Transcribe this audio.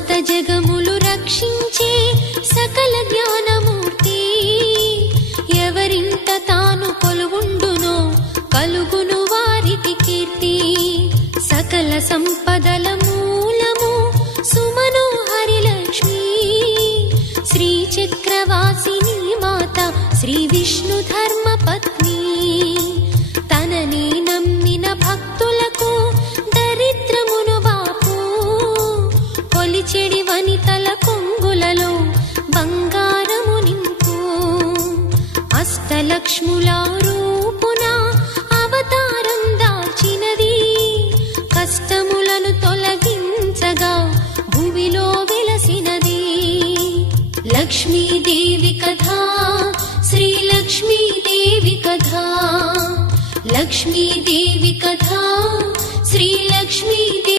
సమస్త జగములు రక్షించే సకల జ్ఞానమూర్తి ఎవరింట తాను కొలువుండునో కలుగును వారికి కీర్తి సకల సంపదల మూలము సుమనోహరి లక్ష్మి శ్రీ చక్రవాసిని మాత శ్రీ విష్ణు ధర్మ పత్ని తనని నమ్మిన భక్తులకు దరిద్రమును బాపు కొలిచెడి వనితల కొంగులలో బంగారము నింపు అష్టలక్ష్ముల రూపున అవతారం దాల్చినది కష్టములను తొలగించగా భూమిలో వెలసినది లక్ష్మీదేవి కథ శ్రీ లక్ష్మీదేవి కథ లక్ష్మీదేవి కథ శ్రీ లక్ష్మీదేవి